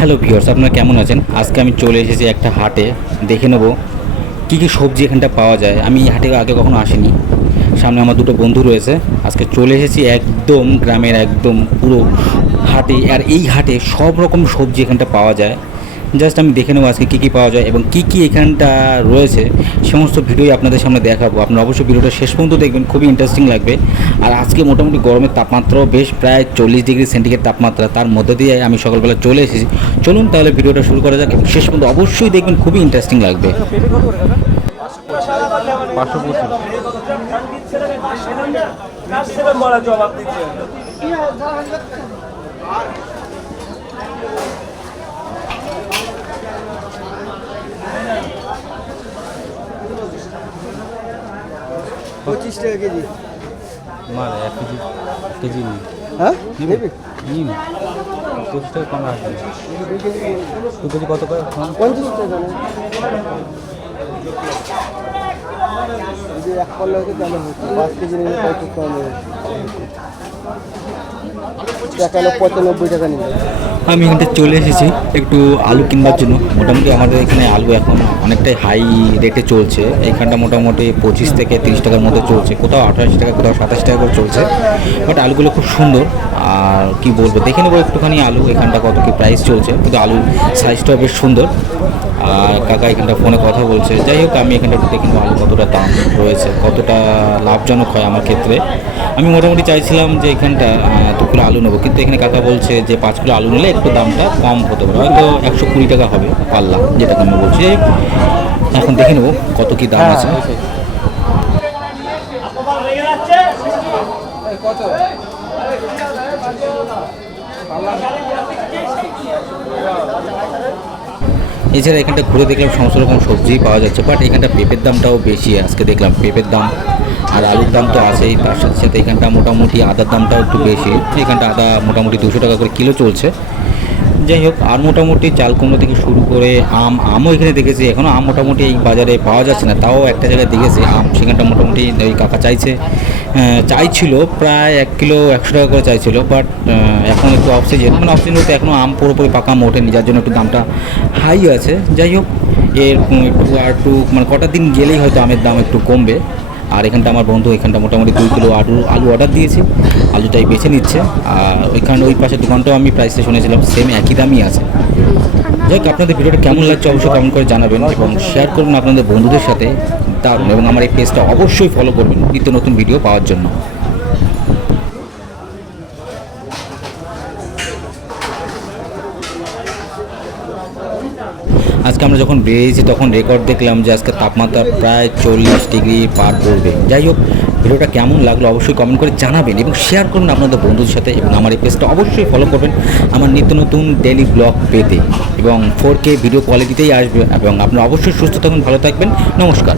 Hello viewers আপনারা কেমন আছেন? আজকে আমি চলে এসেছি একটা হাটে, দেখে নেব কী কী সবজি এখানটা পাওয়া যায়। আমি হাটে আগে কখনো আসিনি। সামনে আমার দুটো বন্ধু রয়েছে। আজকে চলে এসেছি একদম গ্রামের একদম পুরো হাটে। আর এই হাটে সব রকম সবজি এখানটা পাওয়া যায়। জাস্ট আমি দেখে নেব আজকে কী কী পাওয়া যায় এবং কী কী এখানটা রয়েছে, সমস্ত ভিডিওই আপনাদের সামনে দেখাবো। আপনারা অবশ্যই ভিডিওটা শেষ পর্যন্ত দেখবেন, খুবই ইন্টারেস্টিং লাগবে। আর আজকে মোটামুটি গরমের তাপমাত্রাও বেশ প্রায় চল্লিশ ডিগ্রি সেন্টিগ্রেড তাপমাত্রা, তার মধ্যে দিয়ে আমি সকালবেলা চলে এসেছি। চলুন তাহলে ভিডিওটা শুরু করা যাক এবং শেষ পর্যন্ত অবশ্যই দেখবেন, খুবই ইন্টারেস্টিং লাগবে। পাঁচশো। পঁচিশ টাকা কেজি। মাল এক কেজি কেজি হ্যাঁ? নেবে নিন পঁচিশ টাকা কম আসবে। দু কেজি কত করে? পঞ্চাশ টাকা যদি এক পাল্লা হতো তাহলে হতো পাঁচ কেজি নিলে কত কম হবে পঁচানব্বই টাকা নিলে। আমি এখানটা চলে এসেছি একটু আলু কিনবার জন্য। মোটামুটি আমাদের এখানে আলু এখন অনেকটাই হাই রেটে চলছে। এইখানটা মোটামুটি পঁচিশ থেকে তিরিশ টাকার মতো চলছে। কোথাও আঠাশ টাকা, কোথাও সাতাশ টাকা করে চলছে। বাট আলুগুলো খুব সুন্দর। আর কি বলব, দেখে নেব একটুখানি আলু, এখানটা কত কি প্রাইস চলছে। কিন্তু আলুর সাইজটাও বেশ সুন্দর। আর কাকা এখানটা ফোনে কথা বলছে। যাই হোক, আমি এখানটা দেখে নেব আলু কতটা দাম রয়েছে, কতটা লাভজনক হয় আমার ক্ষেত্রে। আমি মোটামুটি চাইছিলাম যে এখানটা দু কিলো আলু নেব। কিন্তু এখানে কাকা বলছে যে পাঁচ কিলো আলু নিলে একটু দামটা কম হতে পারে। হয়তো একশো কুড়ি টাকা হবে পাল্লা যেটাকে আমি বলছি। এখন দেখে নেব কত কি দাম আছে। এছাড়া এখানটা ঘুরে দেখলাম সমস্ত রকম সবজি পাওয়া যাচ্ছে বাট এখানটা পেঁপের দামটাও বেশি। আজকে দেখলাম পেঁপের দাম আর আলুর দাম তো আছেই, তার সাথে সাথে এখানটা মোটামুটি আদার দামটাও একটু বেশি। এখানটা আদা মোটামুটি দুশো টাকা করে কিলো চলছে। যাই হোক, আর মোটামুটি চাল কুমড়ো থেকে শুরু করে আম, আমও এখানে দেখেছি। এখনও আম মোটামুটি এই বাজারে পাওয়া যাচ্ছে না, তাও একটা জায়গায় দেখেছি। আম সেখানটা মোটামুটি ওই কাকা চাইছে চাইছিল প্রায় এক কিলো একশো টাকা করে চাইছিল বাট এখন একটু অফ সিজন মানে অফ সিজন বলতে এখনও আম পুরোপুরি পাকা আম ওঠেনি যার জন্য একটু দামটা হাই আছে। যাই হোক, এর একটু, আর একটু মানে কটা দিন গেলেই হয়তো আমের দাম একটু কমবে। আর এখানটা আমার বন্ধু, এখানটা মোটামুটি দুই কিলো আলু আলু অর্ডার দিয়েছে, আলুটাই বেছে নিচ্ছে। আর ওইখানে ওই পাশে দোকানটাও আমি প্রাইসে শুনেছিলাম সেম একই দামই আছে। যাই আপনাদের ভিডিওটা কেমন লাগছে অবশ্যই কমেন্ট করে জানাবেন এবং শেয়ার করুন আপনাদের বন্ধুদের সাথে, দারুণ। এবং আমার এই পেজটা অবশ্যই ফলো করবেন নিত্য নতুন ভিডিও পাওয়ার জন্য। আজকে আমরা যখন বেরিয়েছি, তখন রেকর্ড দেখলাম যে আজকে তাপমাত্রা প্রায় চল্লিশ ডিগ্রি পার করবে। যাই হোক, ভিডিওটা কেমন লাগল অবশ্যই কমেন্ট করে জানাবেন এবং শেয়ার করুন আপনাদের বন্ধুদের সাথে এবং আমার এই পেজটা অবশ্যই ফলো করবেন আমার নিত্য নতুন ডেলি ব্লগ পেতে। এবং ফোর কে ভিডিও কোয়ালিটিতেই আসবে এবং আপনারা অবশ্যই সুস্থ থাকবেন ভালো থাকবেন। নমস্কার।